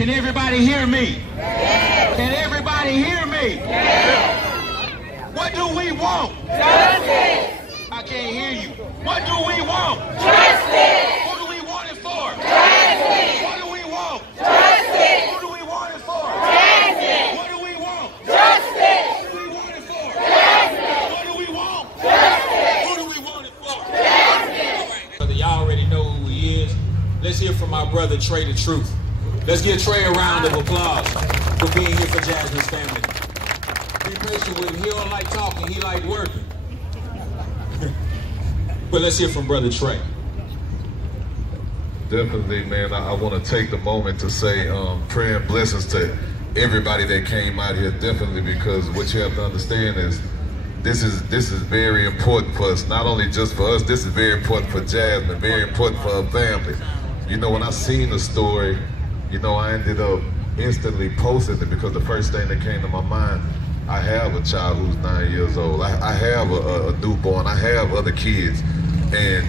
Can everybody hear me? Yes. Can everybody hear me? Yes. What do we want? Justice. I can't hear you. What do we want? Justice. Who do we want it for? Justice. What do we want? Justice. Who do we want it for? Justice. What do we want? Justice. Who do we want it for? Justice. What do we want? Justice. Who do we want it for? Justice. All right. Y'all already know who he is. Let's hear from my brother Trey the Truth. Let's give Trey a round of applause for being here for Jazmine's family. Be patient with him. He don't like talking, he like working. But let's hear from Brother Trey. Definitely, man, I want to take the moment to say prayer and blessings to everybody that came out here, definitely, because what you have to understand is this is very important for us. Not only just for us, this is very important for Jazmine, very important for her family. You know, when I seen the story, you know, I ended up instantly posting it because the first thing that came to my mind, I have a child who's 9 years old. I have a newborn. I have other kids. And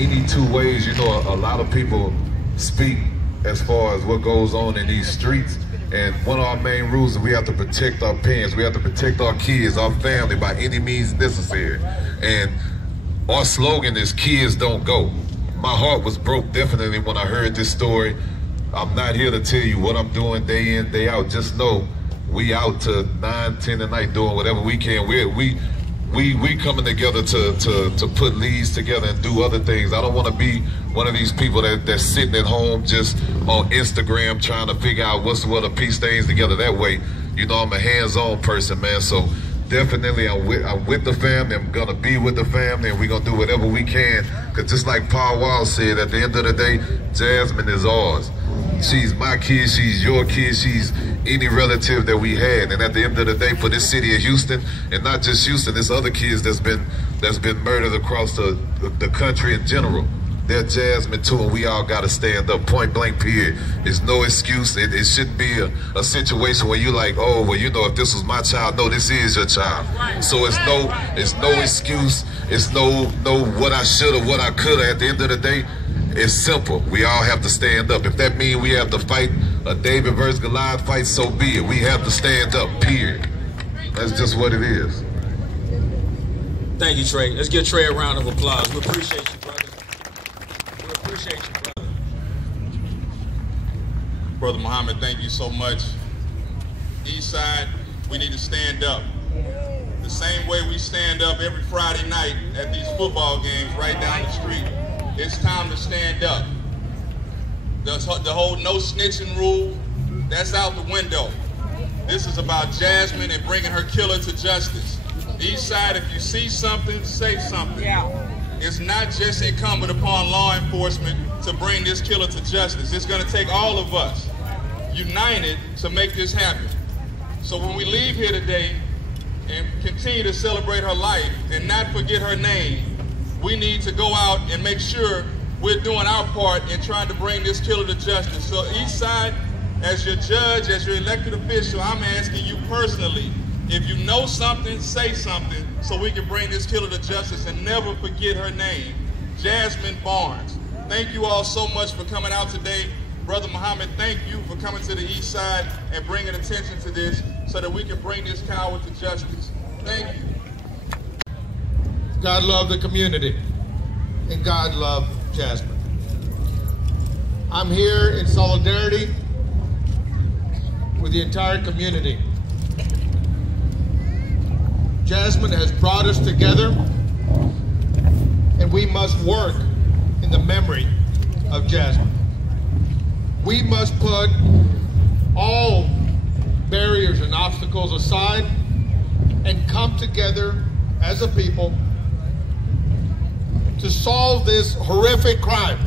any two ways, you know, a lot of people speak as far as what goes on in these streets. And one of our main rules is we have to protect our parents. We have to protect our kids, our family by any means necessary. And our slogan is kids don't go. My heart was broke definitely when I heard this story. I'm not here to tell you what I'm doing day in, day out. Just know we out to 9, 10 at night doing whatever we can. We coming together to put leads together and do other things. I don't want to be one of these people that's sitting at home just on Instagram trying to figure out what's what to piece things together that way. You know, I'm a hands-on person, man. So definitely I'm with the family. I'm gonna be with the family, and we're gonna do whatever we can. Cause just like Paul Wall said, at the end of the day, Jazmine is ours. She's my kid, she's your kid, she's any relative that we had. And at the end of the day, for this city of Houston, and not just Houston, there's other kids that's been murdered across the country in general. They're Jazmine too, and we all gotta stand up, point blank period. There's no excuse. It shouldn't be a situation where you're like, oh, well, you know, if this was my child, no, this is your child. So it's no excuse, it's no what I should or what I could. At the end of the day, it's simple. We all have to stand up. If that means we have to fight a David versus Goliath fight, so be it. We have to stand up, period. That's just what it is. Thank you, Trey. Let's give Trey a round of applause. We appreciate you, brother. We appreciate you, brother. Brother Muhammad, thank you so much. East Side, we need to stand up. The same way we stand up every Friday night at these football games right down the street. It's time to stand up. The whole no snitching rule, that's out the window. This is about Jazmine and bringing her killer to justice. East Side, if you see something, say something. Yeah. It's not just incumbent upon law enforcement to bring this killer to justice. It's going to take all of us united to make this happen. So when we leave here today and continue to celebrate her life and not forget her name, we need to go out and make sure we're doing our part in trying to bring this killer to justice. So East Side, as your judge, as your elected official, I'm asking you personally, if you know something, say something so we can bring this killer to justice and never forget her name, Jazmine Barnes. Thank you all so much for coming out today. Brother Muhammad, thank you for coming to the East Side and bringing attention to this so that we can bring this coward to justice. Thank you. God love the community, and God love Jazmine. I'm here in solidarity with the entire community. Jazmine has brought us together, and we must work in the memory of Jazmine. We must put all barriers and obstacles aside and come together as a people to solve this horrific crime.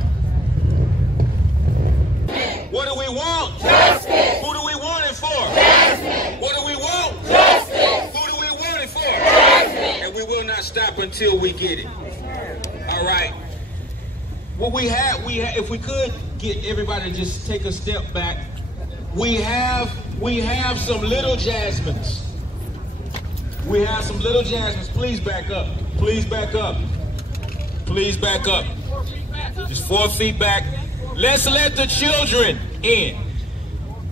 What do we want? Justice. Who do we want it for? Jazmine. What do we want? Justice. Who do we want it for? Jazmine. And we will not stop until we get it. All right. What we have, if we could get everybody to just take a step back, we have some little Jazmines. We have some little Jazmines. Please back up. Please back up. Please back up. Just 4 feet back. Let's let the children in.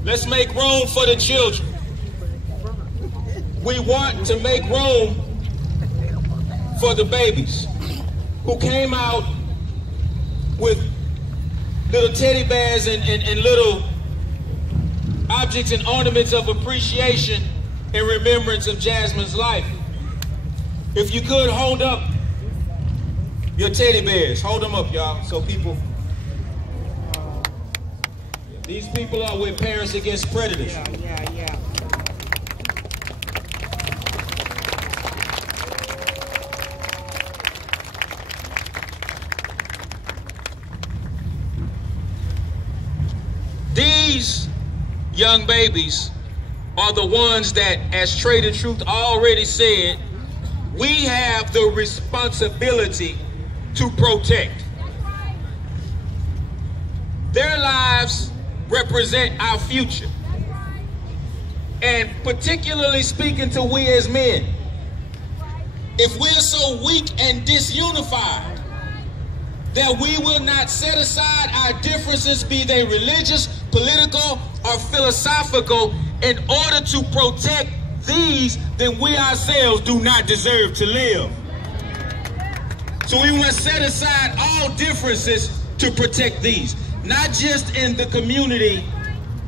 Let's make room for the children. We want to make room for the babies who came out with little teddy bears and little objects and ornaments of appreciation and remembrance of Jazmine's life. If you could hold up your teddy bears, hold them up, y'all, so people. These people are with Parents Against Predators. Yeah. These young babies are the ones that, as Trader Truth already said, we have the responsibility to protect. Their lives represent our future. And particularly speaking to we as men, if we're so weak and disunified that we will not set aside our differences, be they religious, political, or philosophical, in order to protect these, then we ourselves do not deserve to live. So we must set aside all differences to protect these. Not just in the community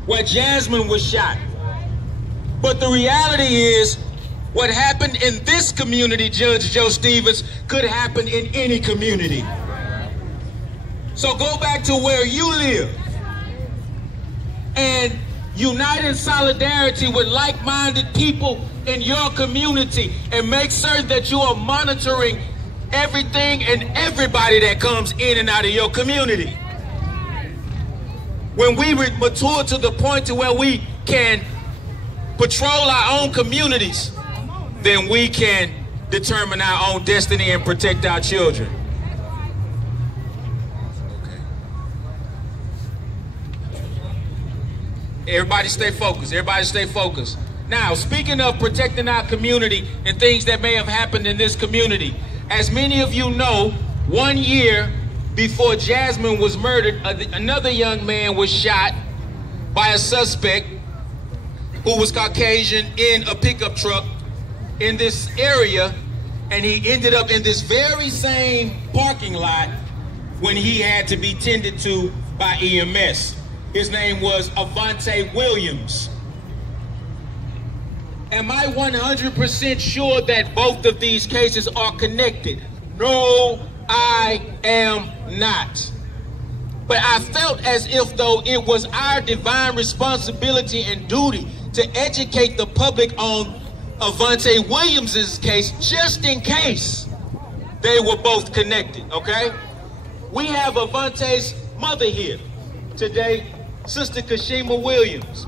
where Jazmine was shot, but the reality is what happened in this community, Judge Joe Stevens, could happen in any community. So go back to where you live and unite in solidarity with like-minded people in your community and make certain that you are monitoring everything and everybody that comes in and out of your community. When we mature to the point to where we can patrol our own communities, then we can determine our own destiny and protect our children. Everybody stay focused. Everybody stay focused. Now, speaking of protecting our community and things that may have happened in this community, as many of you know, 1 year before Jazmine was murdered, another young man was shot by a suspect who was Caucasian in a pickup truck in this area, and he ended up in this very same parking lot when he had to be tended to by EMS. His name was Avante Williams. Am I 100% sure that both of these cases are connected? No, I am not. But I felt as if though it was our divine responsibility and duty to educate the public on Avante Williams's case, just in case they were both connected, okay? We have Avante's mother here today, Sister Kashima Williams.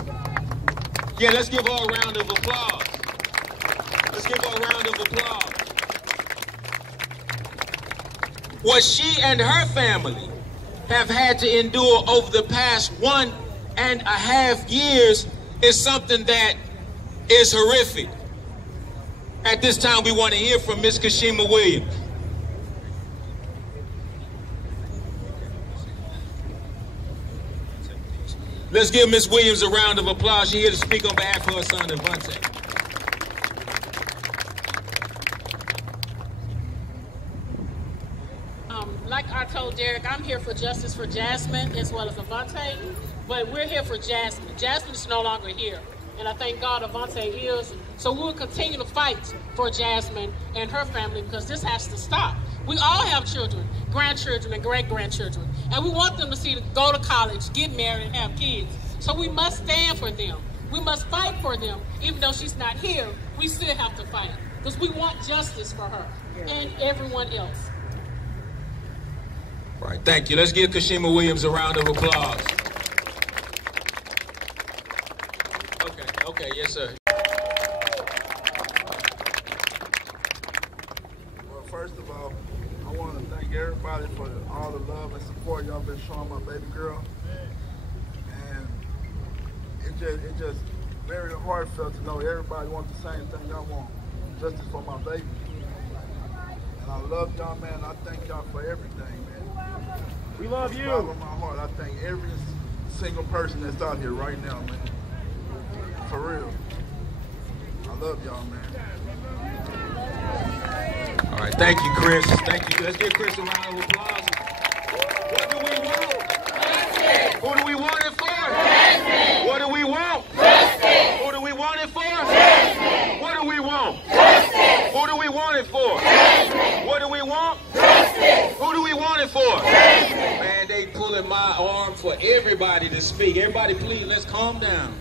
Yeah, let's give her a round of applause. Let's give her a round of applause. What she and her family have had to endure over the past 1.5 years is something that is horrific. At this time, we want to hear from Miss Kashima Williams. Let's give Miss Williams a round of applause. She's here to speak on behalf of her son, Avante. Like I told Derrick, I'm here for justice for Jazmine as well as Avante, but we're here for Jazmine. Jazmine is no longer here, and I thank God Avante is. So we'll continue to fight for Jazmine and her family because this has to stop. We all have children, grandchildren, and great-grandchildren, and we want them to see go to college, get married, and have kids. So we must stand for them. We must fight for them. Even though she's not here, we still have to fight because we want justice for her and everyone else. All right, thank you. Let's give Kashima Williams a round of applause. Okay, yes, sir. Well, first of all, I want to thank everybody for all the love and support y'all been showing my baby girl. And it's just very heartfelt to know everybody wants the same thing y'all want, justice for my baby. And I love y'all, man. I thank y'all for everything, man. We love you. From my heart, I thank every single person that's out here right now, man. For real. I love y'all, man. All right, thank you, Chris. Thank you. Let's give Chris a round of applause. What do we want? Justice. Who do we want it for? Justice. What do we want? Justice. Who do we want it for? Justice. What do we want? Justice. Who do we want it for? Justice. What do we want? Justice. Who do we want it for? Justice. Man, they pulling my arm for everybody to speak. Everybody, please, let's calm down.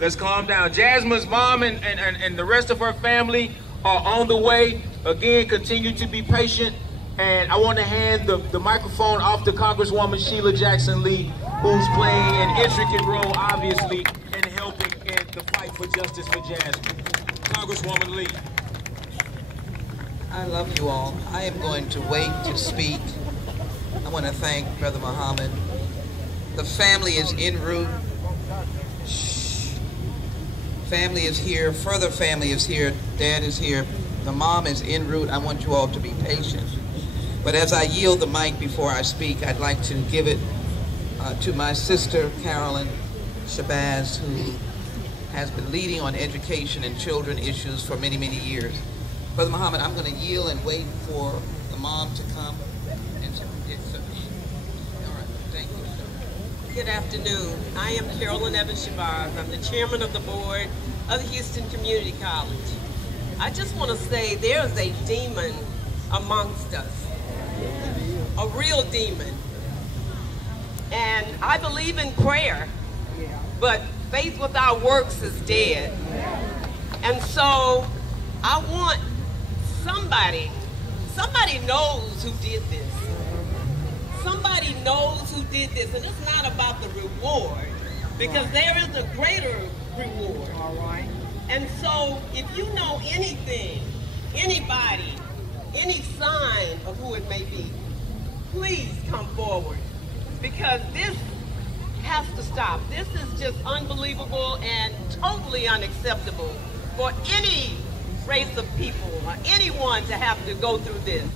Let's calm down. Jazmine's mom and the rest of her family are on the way. Again, continue to be patient. And I want to hand the microphone off to Congresswoman Sheila Jackson Lee, who's playing an intricate role, obviously, in helping in the fight for justice for Jazmine. Congresswoman Lee. I love you all. I am going to wait to speak. I want to thank Brother Muhammad. The family is en route. Family is here. Further family is here. Dad is here. The mom is en route. I want you all to be patient. But as I yield the mic before I speak, I'd like to give it to my sister, Carolyn Shabazz, who has been leading on education and children issues for many, many years. Brother Muhammad, I'm going to yield and wait for the mom to come. All right, thank you, sir. Good afternoon. I am Carolyn Shabazz. I'm the chairman of the board of the Houston Community College. I just want to say there's a demon amongst us, a real demon. And I believe in prayer, but faith without works is dead. And so I want somebody knows who did this. Somebody knows who did this, and it's not about the reward, because there is a greater reward. All right. And so if you know anything, anybody, any sign of who it may be, please come forward, because this has to stop. This is just unbelievable and totally unacceptable for any race of people or anyone to have to go through this.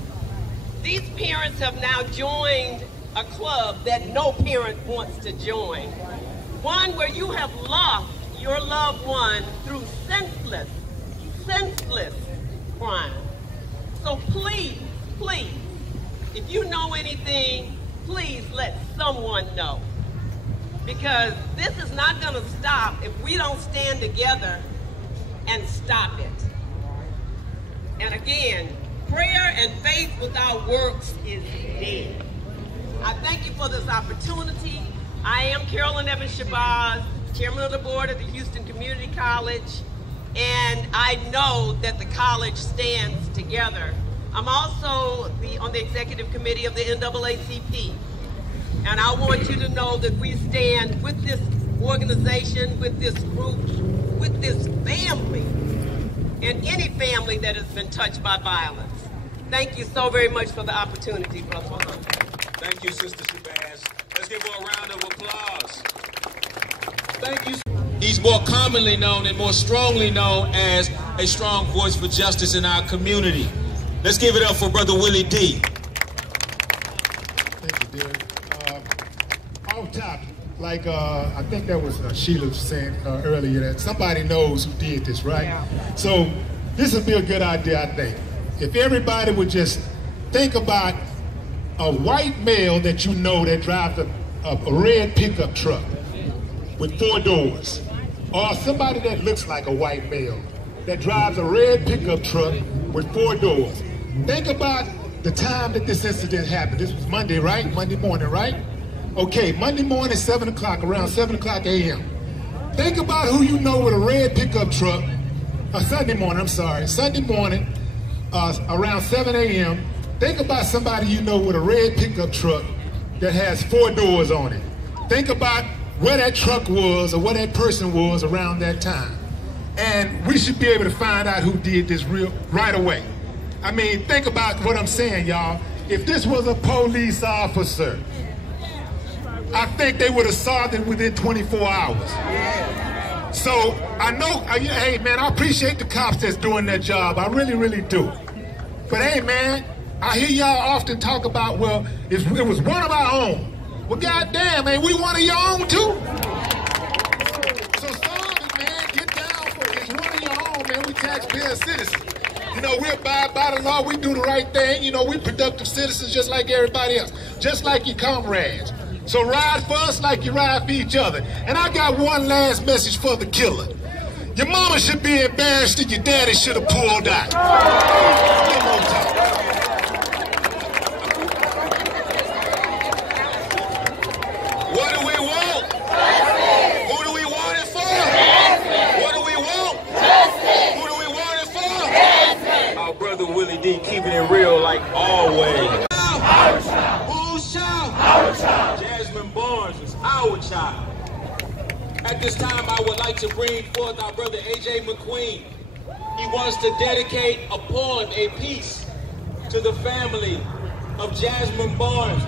These parents have now joined a club that no parent wants to join. One where you have lost your loved one through senseless crime. So please, please, if you know anything, please let someone know. Because this is not going to stop if we don't stand together and stop it. And again, prayer and faith without works is dead. I thank you for this opportunity. I am Carolyn Shabazz, chairman of the board of the Houston Community College, and I know that the college stands together. I'm also on the executive committee of the NAACP, and I want you to know that we stand with this organization, with this group, with this family, and any family that has been touched by violence. Thank you so very much for the opportunity, Brother Muhammad. Thank you, Sister Shabazz. Let's give her a round of applause. Thank you. He's more commonly known and more strongly known as a strong voice for justice in our community. Let's give it up for Brother Willie D. Thank you, Derrick. Off top, like I think that was Sheila saying earlier, that somebody knows who did this, right? Yeah. So this would be a good idea, I think. If everybody would just think about a white male that you know that drives a red pickup truck with 4 doors, or somebody that looks like a white male that drives a red pickup truck with 4 doors. Think about the time that this incident happened. This was Monday, right? Monday morning, right? Okay, Monday morning, 7 o'clock, around 7 o'clock a.m. Think about who you know with a red pickup truck, Sunday morning, around 7 a.m. Think about somebody you know with a red pickup truck that has 4 doors on it. Think about where that truck was or where that person was around that time. And we should be able to find out who did this right away. I mean, think about what I'm saying, y'all. If this was a police officer, I think they would have solved it within 24 hours. So I know, hey man, I appreciate the cops that's doing their job. I really, really do. But hey man, I hear y'all often talk about, well, it was one of our own. Well, goddamn, ain't we one of your own too? So solve it, man. taxpaying citizens. You know, we abide by the law, we do the right thing. You know, we productive citizens just like everybody else, just like your comrades. So ride for us like you ride for each other. And I got one last message for the killer. Your mama should be embarrassed and your daddy should have pulled out. One more time. What do we want? Who do we want it for? What do we want? Who do we want it for? Our brother Willie D keeping it real like always. Our child. Whose child? Our child. Jazmine Barnes is our child. At this time, I would like to bring forth our brother A.J. McQueen. He wants to dedicate a poem, a piece, to the family of Jazmine Barnes.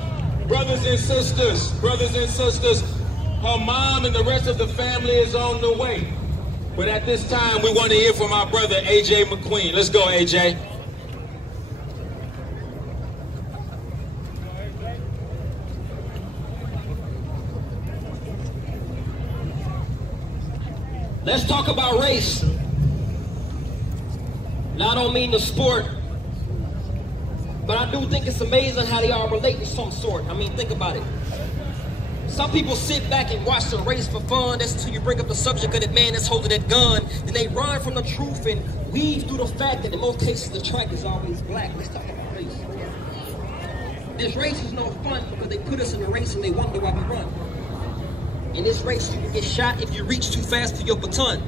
Brothers and sisters, her mom and the rest of the family is on the way. But at this time, we want to hear from our brother A.J. McQueen. Let's go, A.J. Let's talk about race. Now, I don't mean the sport, but I do think it's amazing how they all relate in some sort. I mean, think about it. Some people sit back and watch the race for fun. That's until you bring up the subject of that man that's holding that gun. Then they run from the truth and weave through the fact that in most cases the track is always black. Let's talk about race. This race is no fun because they put us in a race and they wonder why we run. In this race, you can get shot if you reach too fast for your baton.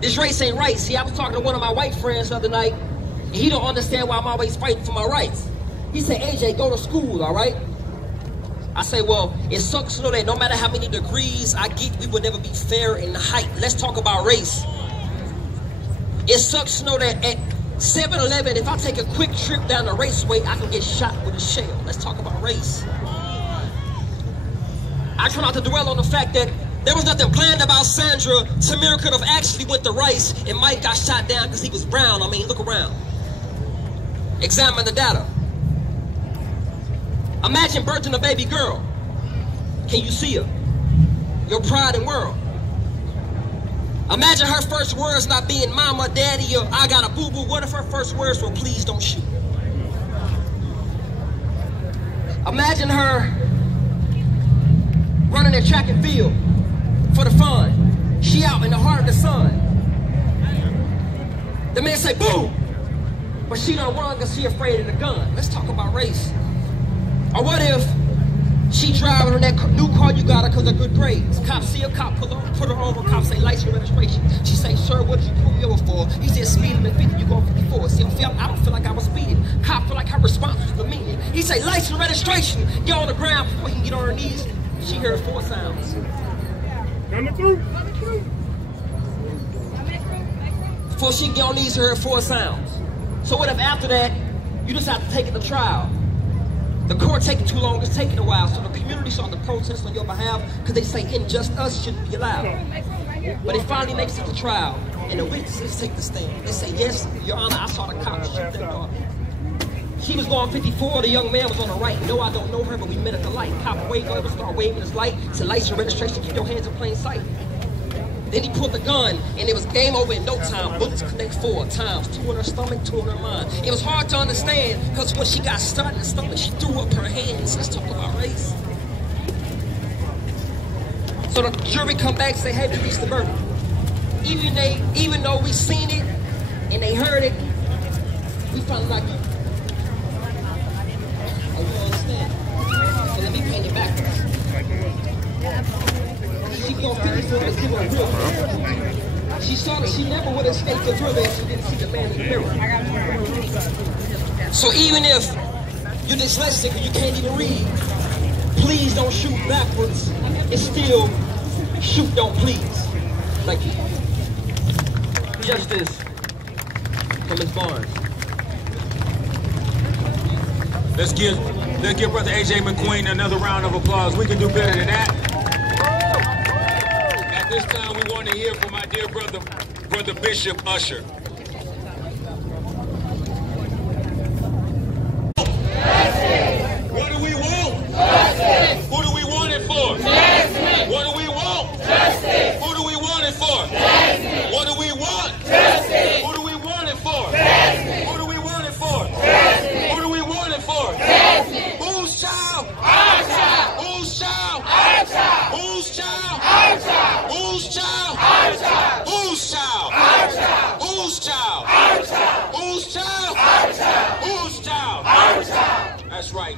This race ain't right. See, I was talking to one of my white friends the other night, and he don't understand why I'm always fighting for my rights. He said, AJ, go to school, all right? I say, well, it sucks to know that no matter how many degrees I get, we will never be fair in the height. Let's talk about race. It sucks to know that at 7-Eleven, if I take a quick trip down the raceway, I can get shot with a shell. Let's talk about race. I try not to dwell on the fact that there was nothing planned about Sandra. Tamir could have actually went to Rice, and Mike got shot down because he was brown. I mean, look around. Examine the data. Imagine birthing a baby girl. Can you see her? Your pride and world. Imagine her first words not being mama, daddy, or I got a boo-boo. What if her first words were please don't shoot? Imagine her running a track and field for the fun. She out in the heart of the sun. The man say, boom! But she don't run because she afraid of the gun. Let's talk about race. Or what if she driving in that new car you got her because of good grades? Cop see her, cop pull her, put her over, cop say license registration. She say, sir, what did you pull me over for? He said, speeding at 50, you go 54. See, I don't feel like I was speeding. Cop feel like her response was demeaning. He say, license registration. Get on the ground before he can get on her knees. She heard 4 sounds. Coming through. Before she can get on these, heard 4 sounds. So what if after that, you just have to take it to trial? The court taking too long, it's taking a while. So the community started to protest on your behalf because they say unjust us shouldn't be allowed. But it finally makes it to trial. And the witnesses take the stand. They say, yes, Your Honor, I saw the cop shoot that daughter. She was going 54, the young man was on the right. No, I don't know her, but we met at the light. Cop waved over, started waving his light. Said, license registration, keep your hands in plain sight. Then he pulled the gun, and it was game over in no time. Bullets connect 4 times, 2 in her stomach, 2 in her mind. It was hard to understand, because when she got started in the stomach, she threw up her hands. Let's talk about race. So the jury come back and say, hey, we reached the verdict. Even though we seen it, and they heard it, we found like you. Oh, you understand? So let me paint it backwards. She go 54, let's give her a real. She saw that she never would have escaped the drill if she didn't see the man in the mirror. So even if you're dyslexic and you can't even read, please don't shoot backwards. It's still shoot, don't please. Thank you. Justice for Ms. Barnes. Let's give Brother A.J. McQueen another round of applause. We can do better than that. At this time, we want to hear from my dear brother Bishop Usher. Justice. What do we want? Justice. Who do we want it for? Justice. What do we want? Justice. Who do we want it for? Justice. What do we want? Justice.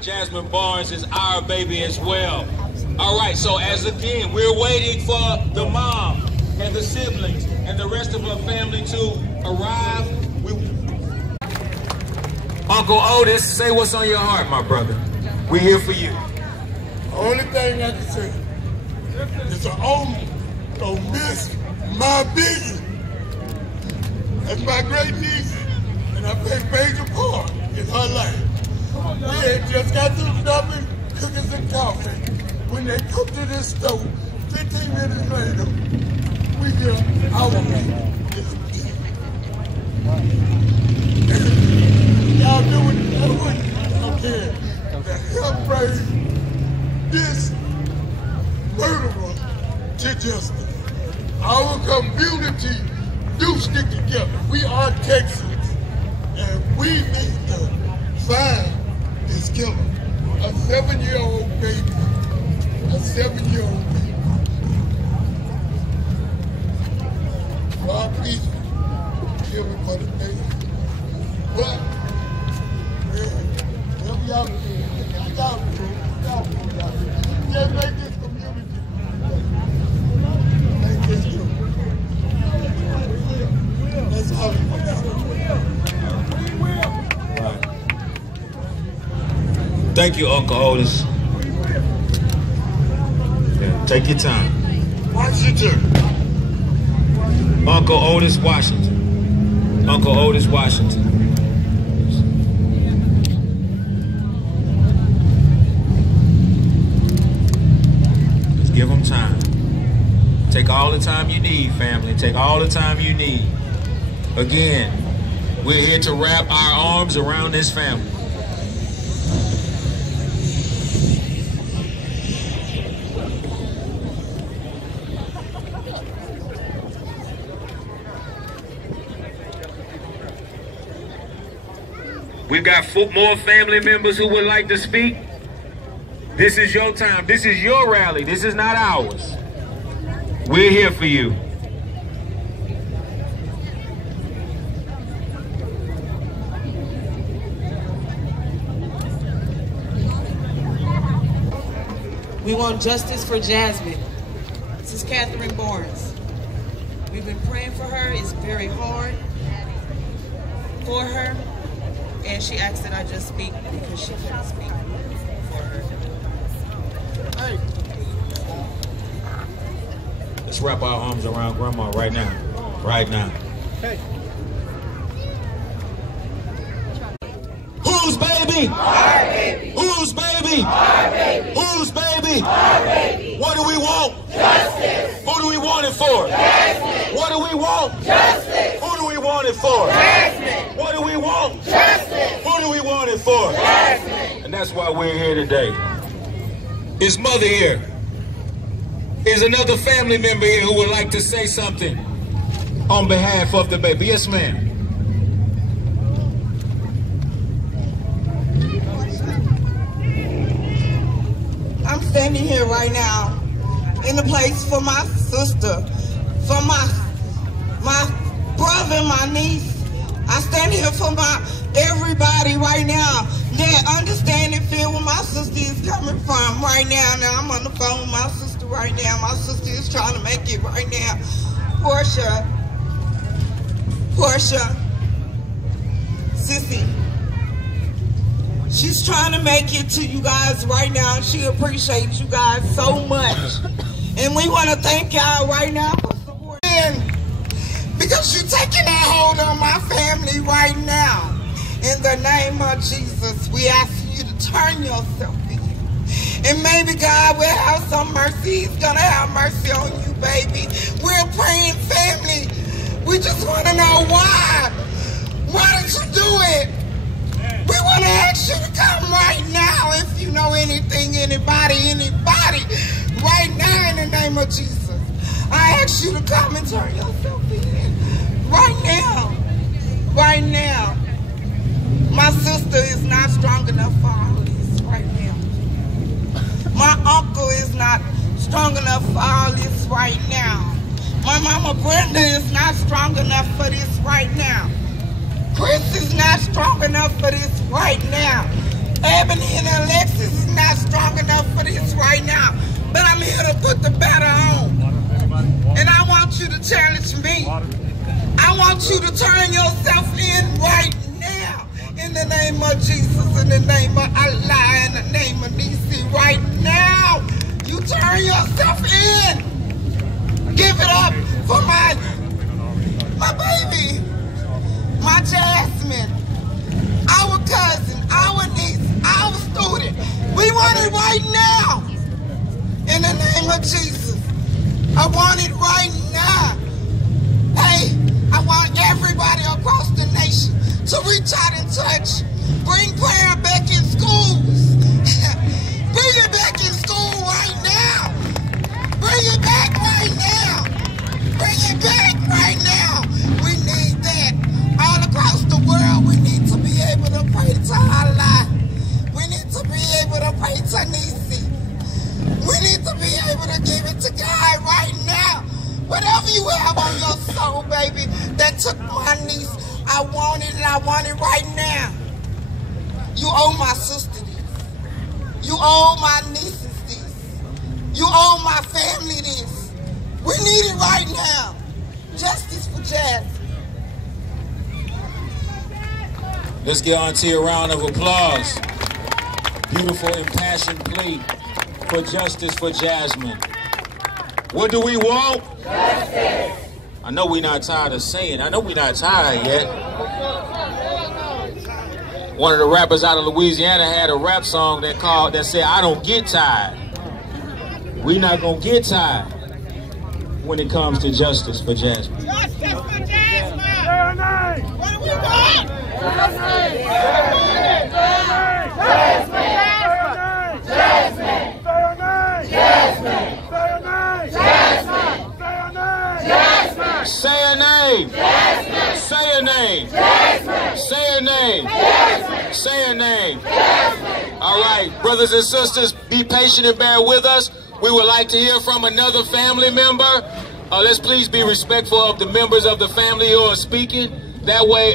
Jazmine Barnes is our baby as well. All right, so as again, we're waiting for the mom and the siblings and the rest of her family to arrive. Uncle Otis, say what's on your heart, my brother. We're here for you. The only thing I can say is I don't miss my baby. That's my great niece, and I play major part in her life. We had just got through stuffing cookies and coffee. When they come to this stove, 15 minutes later, we hear our baby is dead. Y'all do what y'all can to help bring this murderer to justice. Our community do stick together. We are Texans, and we need to find this killer. A 7-year-old baby. A 7-year-old baby. God, please kill me for the baby. But, whatever y'all do, just make this community. Make this true. That's all we want to Right. Thank you, Uncle Otis. Yeah, take your time. Washington. Uncle Otis Washington. Uncle Otis Washington. Just give them time. Take all the time you need, family. Take all the time you need. Again, we're here to wrap our arms around this family. We've got more family members who would like to speak. This is your time. This is your rally. This is not ours. We're here for you. We want justice for Jazmine. This is Jazmine Barnes. We've been praying for her. It's very hard for her. And she asked that I just speak because she couldn't speak for her. Hey. Let's wrap our arms around Grandma right now. Right now. Hey. Whose baby? Our baby. Whose baby? Our baby. Whose baby? Our baby. What do we want? Justice. Who do we want it for? Jazmine. What do we want? Justice. Who do we want it for? Jazmine. What do we want? Justice. Who do we want it for? Jazmine. And that's why we're here today. Is Mother here? Is another family member here who would like to say something on behalf of the baby? Yes, ma'am. I'm standing here right now in the place for my sister, for my brother, my niece. I stand here for everybody right now that understand and feel where my sister is coming from right now. Now I'm on the phone with my sister right now. My sister is trying to make it right now. Portia, Sissy. She's trying to make it to you guys right now. She appreciates you guys so much. And we want to thank y'all right now for supporting, because you're taking that hold on my family right now. In the name of Jesus, we ask you to turn yourself in. And maybe God will have some mercy. He's going to have mercy on you, baby. We're a praying family. We just want to know why. Why did you do it? We want to ask you to come right now if you know anything, anybody, right now in the name of Jesus. I ask you to come and turn yourself in. Right now. My sister is not strong enough for all of this right now. My uncle is not strong enough for all this right now. My mama Brenda is not strong enough for this right now. Chris is not strong enough for this right now. Ebony and Alexis is not strong enough for this right now. But I'm here to put the battle on. And I want you to challenge me. I want you to turn yourself in right now. In the name of Jesus, in the name of Allah, in the name of Nisi, right now. You turn yourself in. Give it up for my baby, my Jazmine, our cousin, our niece, our student. We want it right now. In the name of Jesus. I want it right now. Hey, I want everybody across the nation to reach out and touch. Bring prayer back in schools. Bring it back in school right now. Bring it back right now. Bring it back right now. We need that. All across the world, we need to be able to pray to Allah. We need to be able to pray to Nisi. We need to be able to give it to God right now. Whatever you have on your soul, baby, that took my niece, I want it and I want it right now. You owe my sister this. You owe my nieces this. You owe my family this. We need it right now. Justice for Jazz. Let's get on to a round of applause. Beautiful impassioned plea for justice for Jazmine. What do we want? Justice. I know we're not tired of saying. I know we're not tired yet. One of the rappers out of Louisiana had a rap song that said, I don't get tired. We're not gonna get tired when it comes to justice for Jazmine. Justice for Jazmine. What do we want? Justice. Jazmine. Say a name. Jazmine. Say a name. Jazmine. Say a name. Jazmine. Say a name. Jazmine. All right, brothers and sisters, be patient and bear with us. We would like to hear from another family member. Let's please be respectful of the members of the family who are speaking. That way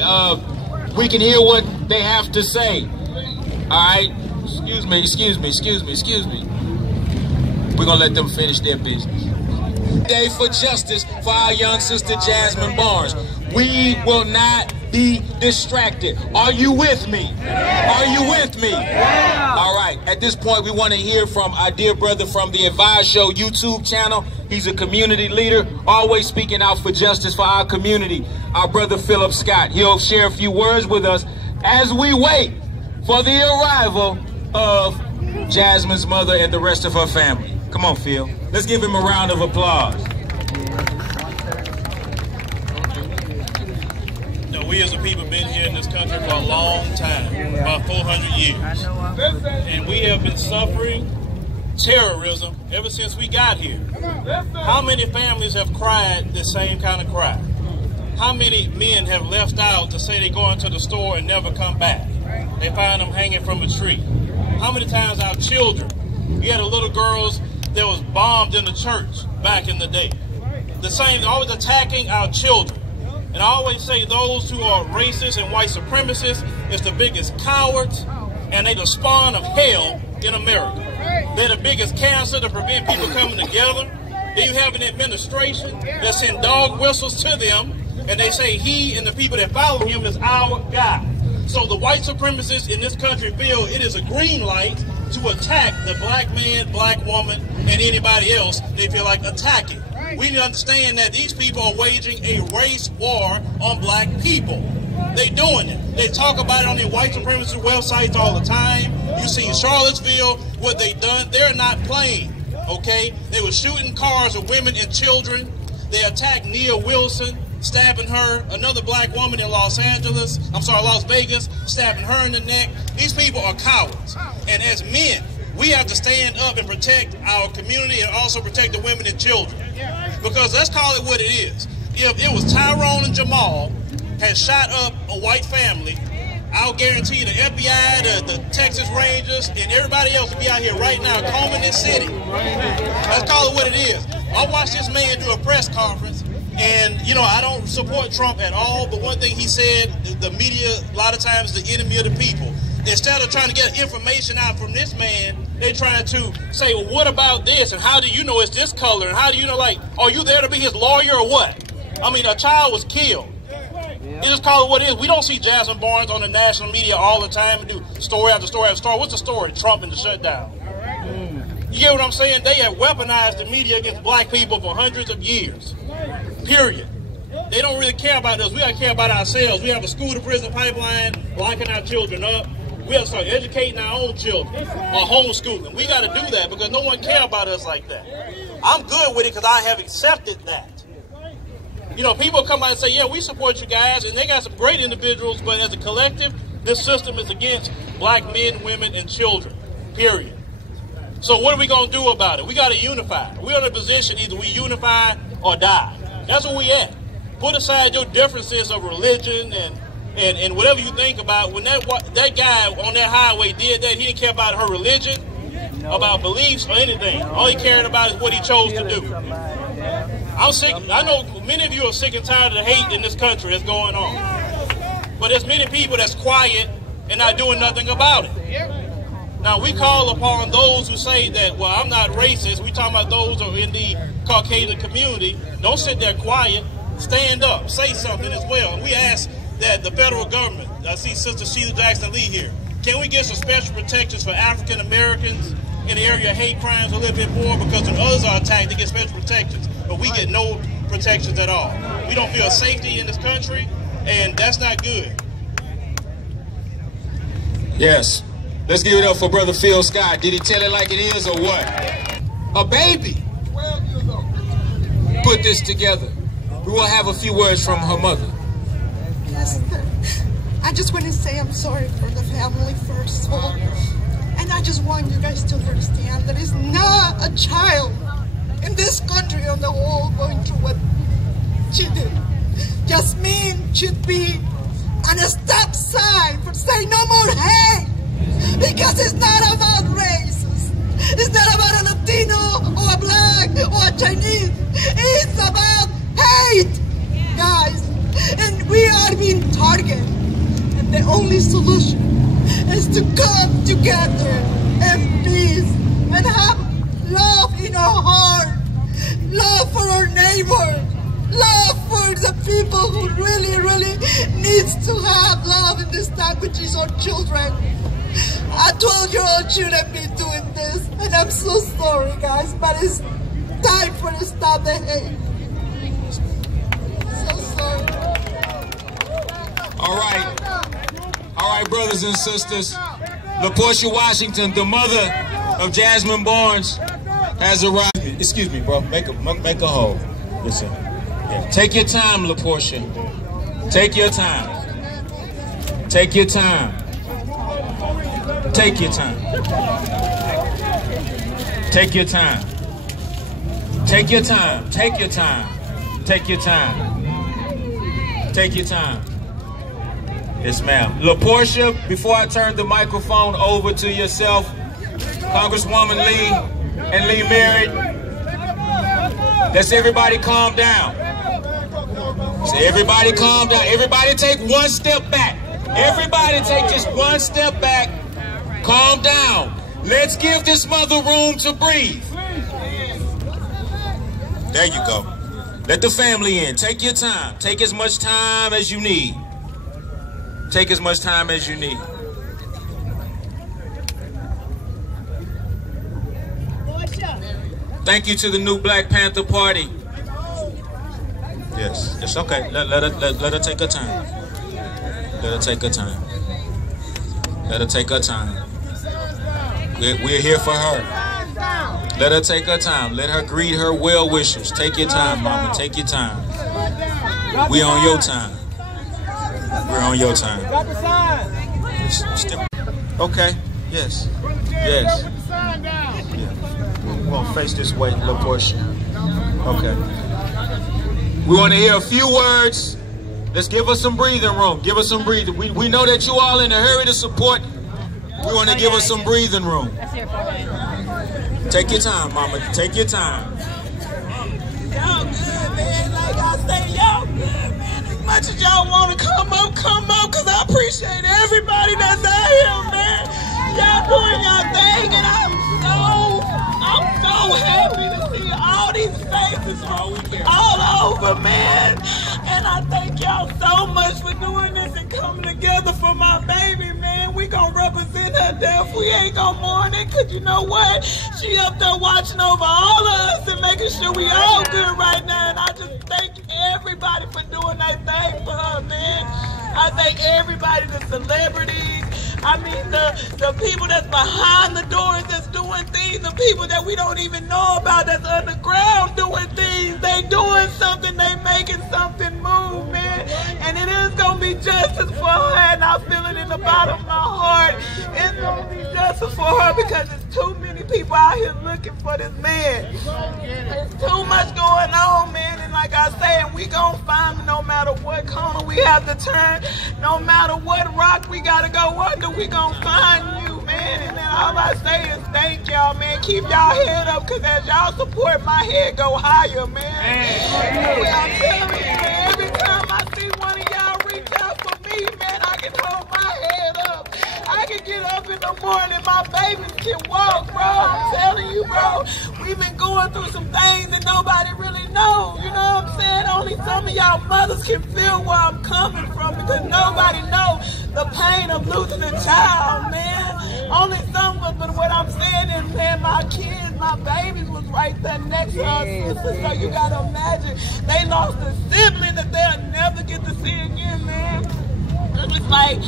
we can hear what they have to say. All right? Excuse me. We're going to let them finish their business. Day for justice for our young sister Jazmine Barnes. We will not be distracted. Are you with me? Are you with me? All right. At this point, we want to hear from our dear brother from the Advise Show YouTube channel. He's a community leader, always speaking out for justice for our community. Our brother Philip Scott. He'll share a few words with us as we wait for the arrival of Jazmine's mother and the rest of her family. Come on, Phil. Let's give him a round of applause. We as a people have been here in this country for a long time, about 400 years. And we have been suffering terrorism ever since we got here. How many families have cried the same kind of cry? How many men have left out to say they go into the store and never come back? They find them hanging from a tree. How many times our children, we had a little girls that was bombed in the church back in the day. The same, always attacking our children. And I always say those who are racist and white supremacists is the biggest cowards, and they the spawn of hell in America. They're the biggest cancer to prevent people coming together. Then you have an administration that send dog whistles to them, and they say he and the people that follow him is our guy. So the white supremacists in this country feel it is a green light to attack the black man, black woman, and anybody else they feel like attacking. We need to understand that these people are waging a race war on black people. They're doing it. They talk about it on their white supremacist websites all the time. You see in Charlottesville what they done. They're not playing, okay? They were shooting cars of women and children. They attacked Nia Wilson, stabbing her. Another black woman in Las Vegas, stabbing her in the neck. These people are cowards. And as men, we have to stand up and protect our community and also protect the women and children. Because let's call it what it is. If it was Tyrone and Jamal had shot up a white family, I'll guarantee the FBI, the Texas Rangers, and everybody else will be out here right now combing this city. Let's call it what it is. I watched this man do a press conference, and, you know, I don't support Trump at all, but one thing he said, the media, a lot of times, is the enemy of the people. Instead of trying to get information out from this man, they trying to say, well, what about this? And how do you know it's this color? And how do you know, like, are you there to be his lawyer or what? I mean, a child was killed. You just call it what it is. We don't see Jazmine Barnes on the national media all the time and do story after story after story. What's the story? Trump and the shutdown. You get what I'm saying? They have weaponized the media against black people for hundreds of years. Period. They don't really care about us. We got to care about ourselves. We have a school-to-prison pipeline locking our children up. We have to start educating our own children or homeschooling. We got to do that because no one cares about us like that. I'm good with it because I have accepted that. You know, people come out and say, yeah, we support you guys, and they got some great individuals, but as a collective, this system is against black men, women, and children, period. So what are we going to do about it? We got to unify. We're in a position, either we unify or die. That's where we at. Put aside your differences of religion and whatever you think about. When that guy on that highway did that, he didn't care about her religion, about beliefs, or anything. All he cared about is what he chose to do. I'm sick. I know many of you are sick and tired of the hate in this country that's going on. But there's many people that's quiet and not doing nothing about it. Now, we call upon those who say that, well, I'm not racist. We talking about those who are in the Caucasian community. Don't sit there quiet. Stand up. Say something as well. And we ask that the federal government, I see Sister Sheila Jackson Lee here, can we get some special protections for African Americans in the area of hate crimes a little bit more? Because when others are attacked, they get special protections, but we get no protections at all. We don't feel safety in this country, and that's not good. Yes. Let's give it up for Brother Phil Scott. Did he tell it like it is or what? A baby put this together. We will have a few words from her mother. Yes, I just want to say I'm sorry for the family first of all. And I just want you guys to understand that it's not a child in this country on the whole going through what she did. Jazmine should be on a stop sign for saying no more hate. Because it's not about races. It's not about a Latino or a black or a Chinese. It's about hate, guys. And we are being targeted. And the only solution is to come together in peace and have love in our heart. Love for our neighbors. Love for the people who really, really needs to have love in this time, which is our children. A 12-year-old shouldn't be doing this, and I'm so sorry, guys, but it's time for to stop the hate. So sorry. All right, brothers and sisters. LaPortia Washington, the mother of Jazmine Barnes, has arrived. Excuse me, bro. Make a hole. Listen. Yeah. Take your time, LaPortia. Take your time. Take your time. Take your time. Take your time. Take your time. Take your time. Take your time. Take your time. Yes, ma'am. LaPortia, before I turn the microphone over to yourself, Congresswoman Lee and Lee Merritt, let's everybody calm down. Say, everybody calm down. Everybody take one step back. Everybody take just one step back. Calm down. Let's give this mother room to breathe. There you go. Let the family in. Take your time. Take as much time as you need. Take as much time as you need. Thank you to the new Black Panther Party. Yes, it's okay. Let her take her time. Let her take her time. Let her take her time. We're here for her. Let her take her time. Let her greet her well wishers. Take your time, mama. Take your time. We're on your time. We're on your time. Okay. Yes. Yes. Yeah. We're gonna face this way, LaPortia. Okay. We want to hear a few words. Let's give us some breathing room. Give us some breathing. We know that you all in a hurry to support. We want to give us some breathing room. Take your time, mama. Take your time. Y'all good, man. Like I say, y'all good, man. As much as y'all want to come up, because I appreciate everybody that's out here, man. forever, man. And I thank y'all so much for doing this and coming together for my baby, man. We gonna represent her death. We ain't gonna mourn it, cause you know what? She up there watching over all of us and making sure we all good right now. And I just thank everybody for doing their thing for her, man. I thank everybody, the celebrities. I mean, the people that's behind the doors that's doing things, the people that we don't even know about that's underground doing things. They doing something, they making something move, man. And it is going to be justice for her, and I feel it in the bottom of my heart. It's going to be justice for her because there's too many people out here looking for this man. There's too much going on, man. And like I say, we going to find him no matter what corner we have to turn, no matter what rock we got to go under, we going to find you, man. And then all I say is thank y'all, man. Keep y'all head up, because as y'all support, my head go higher, man. I'm telling you, man, every time I see one of y'all reach out for me, man, I can hold my head up. I can get up in the morning, my babies can walk, bro. I'm telling you, bro. We've been going through some things that nobody really knows, you know what I'm saying? Only some of y'all mothers can feel where I'm coming from, because nobody knows the pain of losing a child, man. Only some of us, but what I'm saying is, man, my kids, my babies was right there next to us, sister, so you gotta imagine, they lost a sibling that they'll never get to see again, man. It's like,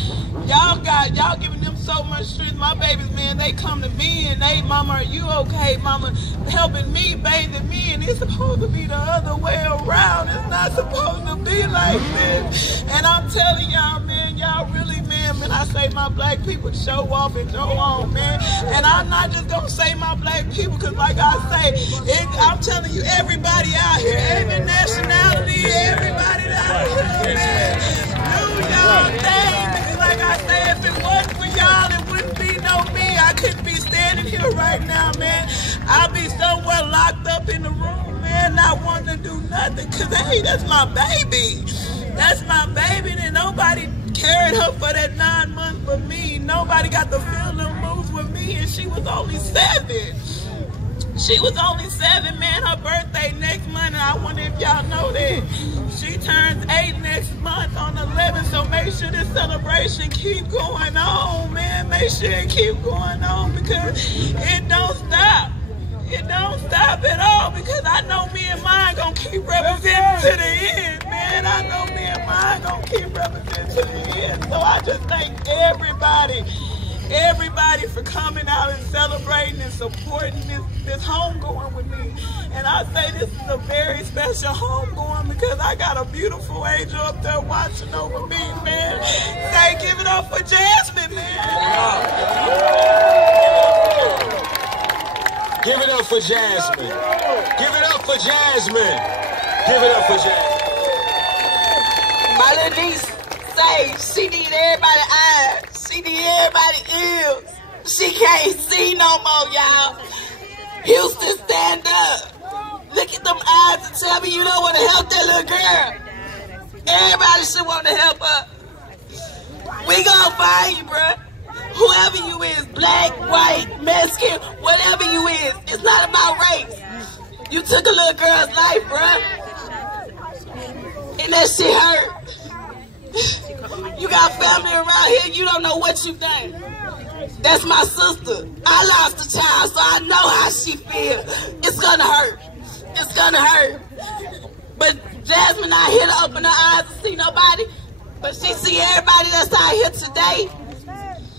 y'all giving them so much strength. My babies, man, they come to me and they, mama, are you okay? Mama, helping me, bathing me, and it's supposed to be the other way around. It's not supposed to be like this. And I'm telling y'all, man, y'all really, man, I say my black people show off and go on, man. And I'm not just gonna say my black people, because like I say, I'm telling you, everybody out here, every nationality, everybody out here, man, do y'all thing. Because like I say, if it wasn't for y'all, it wouldn't be no me. I couldn't be standing here right now, man. I'll be somewhere locked up in the room, man, not wanting to do nothing. Because, hey, that's my baby. That's my baby, and nobody carried her for that 9 months for me. Nobody got to feel them moves with me, and she was only 7. She was only 7, man. Her birthday next month, and I wonder if y'all know that. She turns 8 next month on the 11th, so make sure this celebration keep going on, man. Make sure it keep going on, because it don't stop. It don't stop at all, because I know me and mine gonna keep representing to the end, man. I know me and mine gonna keep representing to the end. So I just thank everybody for coming out and celebrating and supporting this homegoing with me. And I say this is a very special homegoing, because I got a beautiful angel up there watching over me, man. Say, give it up for Jazmine, man. Give it up for Jazmine. Give it up for Jazmine. Give it up for Jazmine. My little niece say she need everybody's eyes. She need everybody's ears. She can't see no more, y'all. Houston, stand up. Look at them eyes and tell me you don't want to help that little girl. Everybody should want to help her. We gonna find you, bruh. Whoever you is, black, white, Mexican, whatever you is, it's not about race. You took a little girl's life, bruh. And that shit hurt. You got family around here, you don't know what you've done. That's my sister. I lost a child, so I know how she feels. It's gonna hurt. It's gonna hurt. But Jazmine not here to open her eyes and see nobody, but she see everybody that's out here today.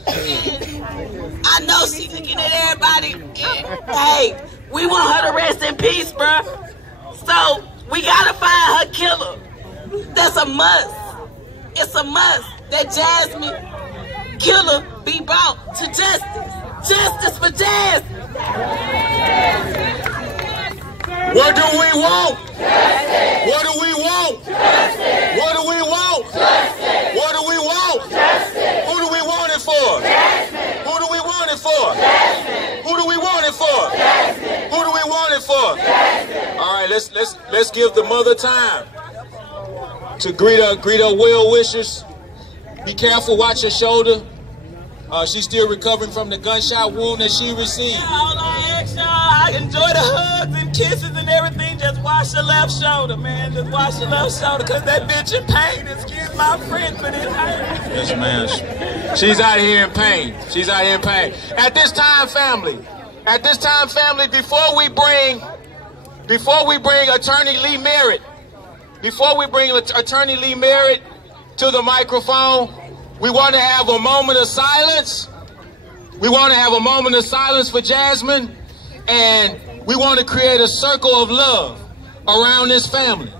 And I know she looking at everybody. And, hey, we want her to rest in peace, bruh. So we gotta find her killer. That's a must. It's a must that Jazmine killer be brought to justice. Justice for Jazmine. What do we want? Justice. What do we want? Justice. What do we want? Justice. What do we want? Justice. Who do we want it for? Justice. Who do we want it for? Justice. Who do we want it for? Justice. Who do we want it for? Justice. All right, let's give the mother time to greet her well wishes. Be careful, watch your shoulder. She's still recovering from the gunshot wound that she received. All I ask y'all, I enjoy the hugs and kisses and everything. Just wash your left shoulder, man. Just wash your left shoulder, because that bitch in pain. Excuse my French, but it hurts. Yes, ma'am. She's out here in pain. She's out here in pain. At this time, family, before we bring Attorney Lee Merritt, to the microphone, we want to have a moment of silence. We want to have a moment of silence for Jazmine, and we want to create a circle of love around this family.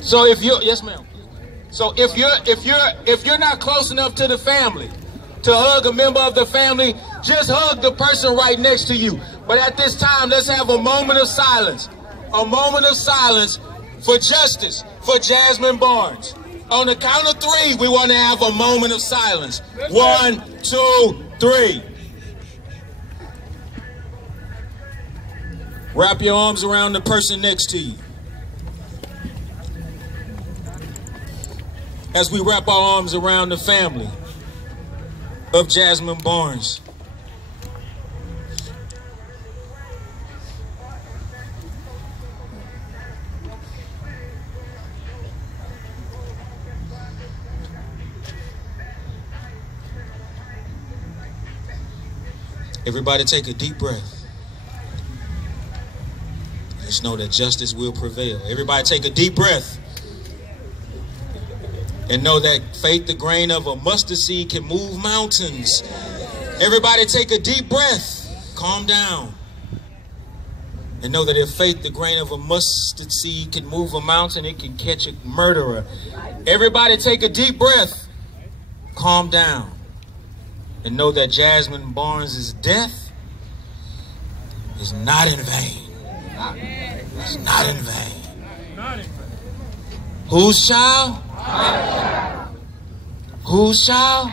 So if you're, yes, ma'am. So if you're not close enough to the family to hug a member of the family, just hug the person right next to you. But at this time, let's have a moment of silence. A moment of silence for justice for Jazmine Barnes. On the count of 3, we want to have a moment of silence. 1, 2, 3. Wrap your arms around the person next to you. As we wrap our arms around the family of Jazmine Barnes. Everybody take a deep breath. Just know that justice will prevail. Everybody take a deep breath. And know that faith, the grain of a mustard seed, can move mountains. Everybody take a deep breath. Calm down. And know that if faith, the grain of a mustard seed, can move a mountain, it can catch a murderer. Everybody take a deep breath. Calm down. And know that Jazmine Barnes' death is not in vain. It's not in vain. Whose child? Whose child?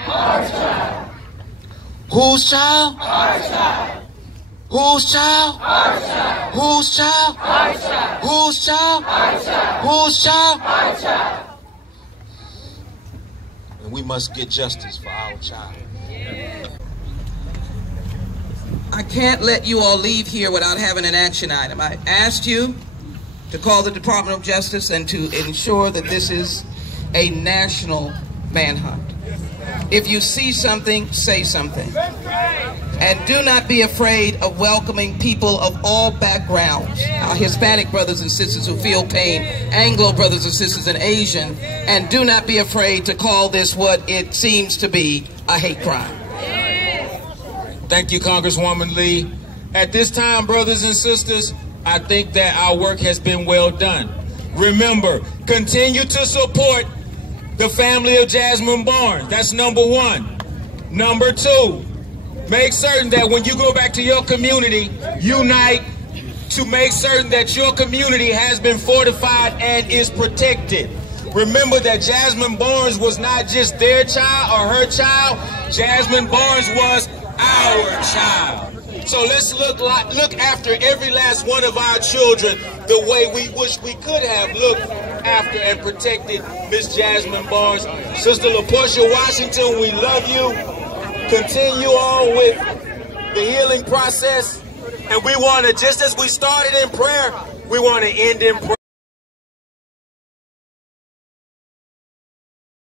Whose child? Whose child? Whose child? Whose child? Whose child? And we must get justice for our child. I can't let you all leave here without having an action item. I asked you to call the Department of Justice and to ensure that this is a national manhunt. If you see something, say something. And do not be afraid of welcoming people of all backgrounds. Our Hispanic brothers and sisters who feel pain, Anglo brothers and sisters, and Asian. And do not be afraid to call this what it seems to be, a hate crime. Thank you, Congresswoman Lee. At this time, brothers and sisters, I think that our work has been well done. Remember, continue to support the family of Jazmine Barnes. That's number 1. Number 2, make certain that when you go back to your community, unite to make certain that your community has been fortified and is protected. Remember that Jazmine Barnes was not just their child or her child. Jazmine Barnes was our child. So let's look after every last one of our children the way we wish we could have looked after and protected Miss Jazmine Barnes. Sister LaPortia Washington, we love you. Continue on with the healing process. And we want to, just as we started in prayer, we want to end in prayer.